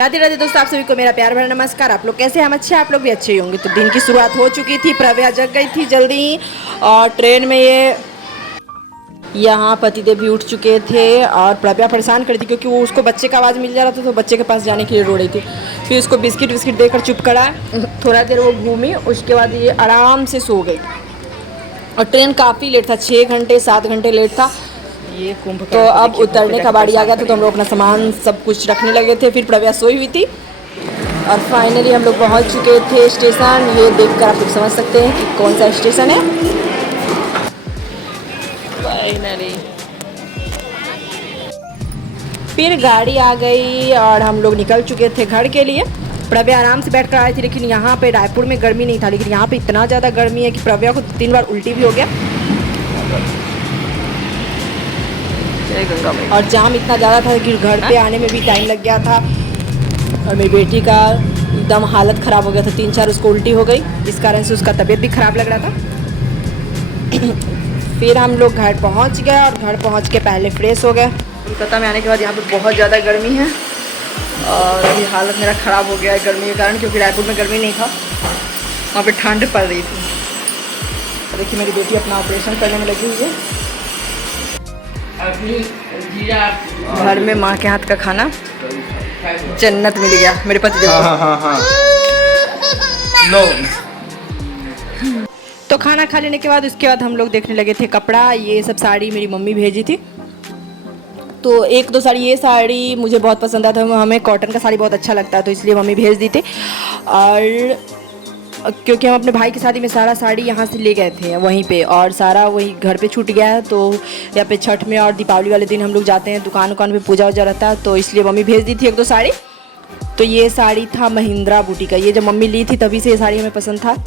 राधे राधे दोस्तों, आप सभी को मेरा प्यार भरा नमस्कार। आप लोग कैसे हैं? हम अच्छे, आप लोग भी अच्छे ही होंगे। तो दिन की शुरुआत हो चुकी थी, प्रव्या जग गई थी जल्दी ही। और ट्रेन में ये यहाँ पतिदेव भी उठ चुके थे और प्रव्या परेशान कर दी क्योंकि वो उसको बच्चे का आवाज़ मिल जा रहा था तो बच्चे के पास जाने के लिए रो रही थी। फिर उसको बिस्किट विस्किट देकर चुप कराया। थोड़ा देर वो घूमी, उसके बाद ये आराम से सो गई। और ट्रेन काफ़ी लेट था, 6 घंटे 7 घंटे लेट था। ये कुंभ तो अब उतरने का बारी आ गया तो हम लोग अपना सामान सब कुछ रखने लगे थे। फिर प्रव्या सोई हुई थी और फाइनली हम लोग पहुंच चुके थे स्टेशन। ये देखकर आप लोग समझ सकते हैं कि कौन सा स्टेशन है। फाइनली फिर गाड़ी आ गई और हम लोग निकल चुके थे घर के लिए। प्रव्या आराम से बैठ कर आई थी, लेकिन यहाँ पे रायपुर में गर्मी नहीं था, लेकिन यहाँ पे इतना ज़्यादा गर्मी है कि प्रव्या को 3 बार उल्टी भी हो गया। और जाम इतना ज़्यादा था कि घर पे आने में भी टाइम लग गया था। और मेरी बेटी का एकदम हालत ख़राब हो गया था, 3-4 उसको उल्टी हो गई, जिस कारण से उसका तबीयत भी ख़राब लग रहा था। फिर हम लोग घर पहुंच गए और घर पहुंच के पहले फ्रेश हो गए। कोलकाता में आने के बाद यहाँ पे बहुत ज़्यादा गर्मी है और अभी हालत मेरा ख़राब हो गया है गर्मी के कारण, क्योंकि रायपुर में गर्मी नहीं था, वहाँ पे ठंड पड़ रही थी। तो देखिए मेरी बेटी अपना ऑपरेशन करने में लगी हुई है। घर में माँ के हाथ का खाना जन्नत मिल गया मेरे पति देव को। नो। तो खाना खा लेने के बाद उसके बाद हम लोग देखने लगे थे कपड़ा। ये सब साड़ी मेरी मम्मी भेजी थी, तो 1-2 साड़ी, ये साड़ी मुझे बहुत पसंद आता है, हमें कॉटन का साड़ी बहुत अच्छा लगता है तो इसलिए मम्मी भेज दी थी। और क्योंकि हम अपने भाई की शादी में सारा साड़ी यहाँ से ले गए थे वहीं पे, और सारा वही घर पे छूट गया है। तो यहाँ पे छठ में और दीपावली वाले दिन हम लोग जाते हैं, दुकान पे पूजा वूजा रहता है, तो इसलिए मम्मी भेज दी थी 1-2 साड़ी। तो ये साड़ी था महिंद्रा बूटी का, ये जब मम्मी ली थी तभी से ये साड़ी हमें पसंद था।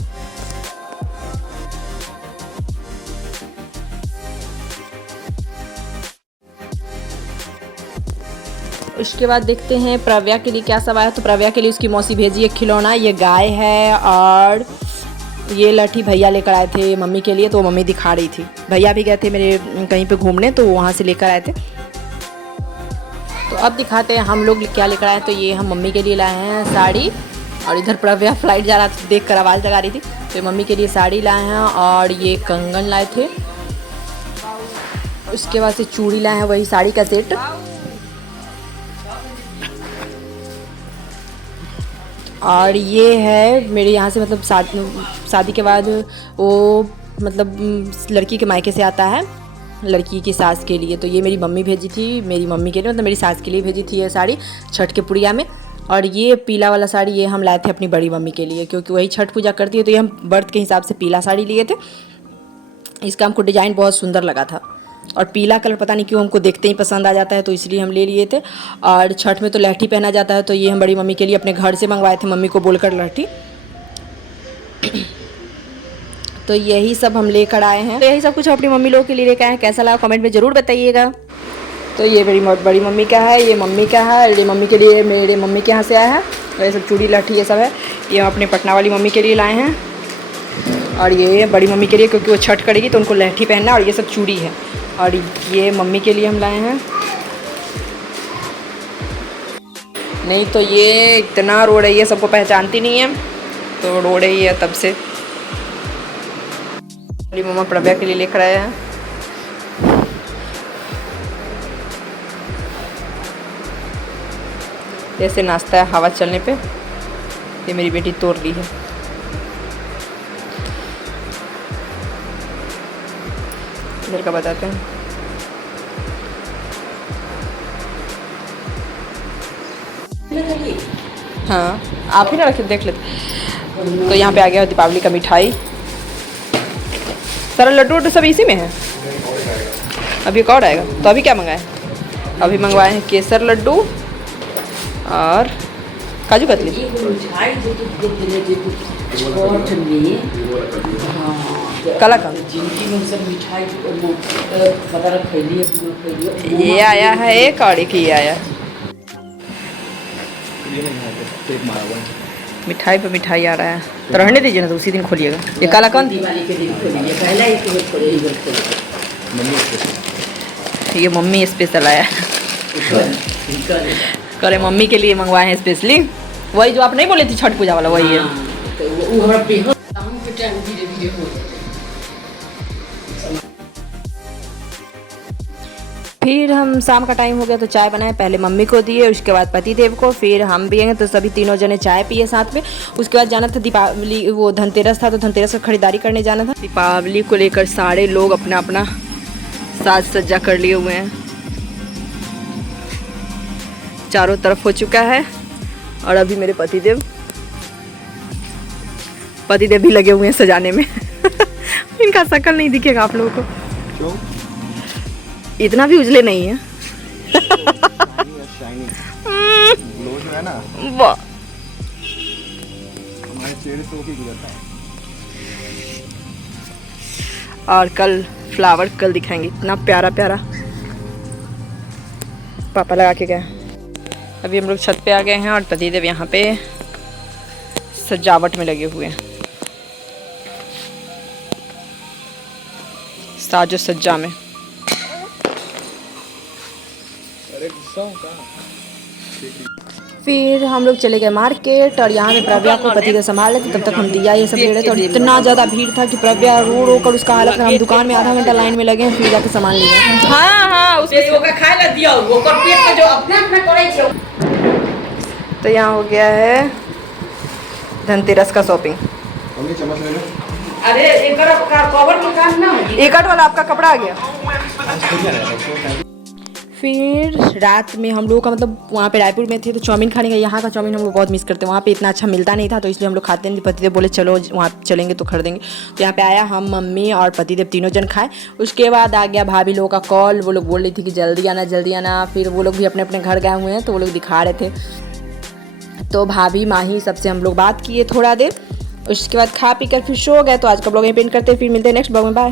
उसके बाद देखते हैं प्रव्या के लिए क्या सब आया। तो प्रव्या के लिए उसकी मौसी भेजी एक खिलौना, ये गाय है। और ये लठी भैया लेकर आए थे मम्मी के लिए, तो मम्मी दिखा रही थी। भैया भी गए थे मेरे कहीं पे घूमने, तो वहाँ से लेकर आए थे। तो अब दिखाते हैं हम लोग क्या लेकर आए। तो ये हम मम्मी के लिए लाए हैं साड़ी, और इधर प्रव्या फ्लाइट जा रहा था देख कर आवाज़ लगा रही थी, तो मम्मी के लिए साड़ी लाए हैं। और ये कंगन लाए थे, उसके बाद से चूड़ी लाए हैं, वही साड़ी का सेट। और ये है मेरे यहाँ से, मतलब शादी के बाद वो मतलब लड़की के मायके से आता है लड़की की सास के लिए। तो ये मेरी मम्मी भेजी थी, मेरी मम्मी के लिए मतलब मेरी सास के लिए भेजी थी ये साड़ी छठ के पुड़िया में। और ये पीला वाला साड़ी ये हम लाए थे अपनी बड़ी मम्मी के लिए, क्योंकि वही छठ पूजा करती है, तो ये हम व्रत के हिसाब से पीला साड़ी लिए थे। इसका हमको डिज़ाइन बहुत सुंदर लगा था, और पीला कलर पता नहीं क्यों हमको देखते ही पसंद आ जाता है, तो इसलिए हम ले लिए थे। और छठ में तो लहठी पहना जाता है, तो ये हम बड़ी मम्मी के लिए अपने घर से मंगवाए थे, मम्मी को बोलकर लहठी। तो यही सब हम लेकर आए हैं। तो यही सब कुछ अपनी मम्मी लोगों के लिए लेकर आए हैं। कैसा लगा कमेंट में ज़रूर बताइएगा। तो ये मेरी बड़ी मम्मी का है, ये मम्मी का है, ये मम्मी के लिए मेरे मम्मी के यहाँ से आया है। और ये सब चूड़ी लहठी ये सब है, ये हम अपने पटना वाली मम्मी के लिए लाए हैं। और ये बड़ी मम्मी के लिए, क्योंकि वो छठ करेगी तो उनको लहठी पहनना, और ये सब चूड़ी है। और ये मम्मी के लिए हम लाए हैं। नहीं तो ये इतना रो रही है, सबको पहचानती नहीं है तो रो रही है तब से। मेरी मम्मा प्रव्या के लिए लेकर आए हैं। जैसे नाश्ता है हवा चलने पे, ये मेरी बेटी तोड़ ली है। इधर का बताते हैं। हाँ आप ही ना रखे, देख लेते। तो यहाँ पे आ गया दीपावली का मिठाई, सारा लड्डू वड्डू सब इसी में है। अभी एक और आएगा, तो अभी क्या मंगाए? अभी मंगवाए हैं केसर लड्डू और काजू कतली। काला का ये आया है एक, और एक ये आया। मिठाई पे मिठाई आ रहा है, तो रहने दीजिए ना, तो उसी दिन खोलिएगा। ये काला कौन? ये मम्मी स्पेशल आया। करे मम्मी के लिए मंगवाए हैं स्पेशली, वही जो आप नहीं बोले थी छठ पूजा वाला, वही है। तो वो हमरा पे हो हम के टाइम धीरे धीरे हो जाए। फिर हम शाम का टाइम हो गया तो चाय बनाए, पहले मम्मी को दिए, उसके बाद पति देव को, फिर हम पिएंगे। तो सभी तीनों जने चाय पिए साथ में। उसके बाद जाना था दीपावली, वो धनतेरस था तो धनतेरस का खरीदारी करने जाना था। दीपावली को लेकर सारे लोग अपना अपना साज सज्जा कर लिए हुए हैं, चारों तरफ हो चुका है। और अभी मेरे पतिदेव भी लगे हुए हैं सजाने में। इनका शक्ल नहीं दिखेगा आप लोगों को, क्यों? इतना भी उजले नहीं है। शाइनिंग ग्लो जो है ना, वाह, हमारे चेहरे से होके गुजरता है। और कल फ्लावर कल दिखाएंगे, इतना प्यारा प्यारा पापा लगा के गए। अभी हम लोग छत पे आ गए हैं और पतिदेव यहाँ पे सजावट में लगे हुए हैं, साजो सज्जा में। अरे गुस्सा हो का? फिर हम लोग चले गए मार्केट और यहाँ पे प्रव्या को पतिदेव संभाल लेते, तब तक हम दिया ये सब ले रहे थे। और इतना ज़्यादा भीड़ था कि प्रव्या रो रो कर उसका हालत, हम दुकान में आधा घंटा लाइन में लगे हैं, फिर जाके सामान लिए। हाँ उसके ओके खाए ला दिया वो कर पेट के जो अपना अपना करे छे। तो यहाँ हो गया है धनतेरस का शॉपिंग। मम्मी चम्मच ले लो। अरे एकर का कवर में काम ना हो। एक आठ वाला आपका कपड़ा आ गया। फिर रात में हम लोग का मतलब वहाँ पे रायपुर में थे तो चाउमीन खाने का, यहाँ का चाउमीन हम लोग बहुत मिस करते हैं। वहाँ पे इतना अच्छा मिलता नहीं था तो इसलिए हम लोग खाते नहीं। पतिदेव बोले चलो वहाँ चलेंगे तो खरीदेंगे। तो यहाँ पे आया, हम मम्मी और पतिदेव तीनों जन खाए। उसके बाद आ गया भाभी लोगों का कॉल, वो लोग बोल रही थी कि जल्दी आना जल्दी आना। फिर वो लोग भी अपने अपने घर गए हुए हैं तो वो लोग दिखा रहे थे। तो भाभी माही सबसे हम लोग बात किए थोड़ा देर, उसके बाद खा पी कर फिर सो गए। तो आज का ब्लॉग यहीं पे एंड करते हैं, फिर मिलते हैं नेक्स्ट ब्लॉग में। बाय।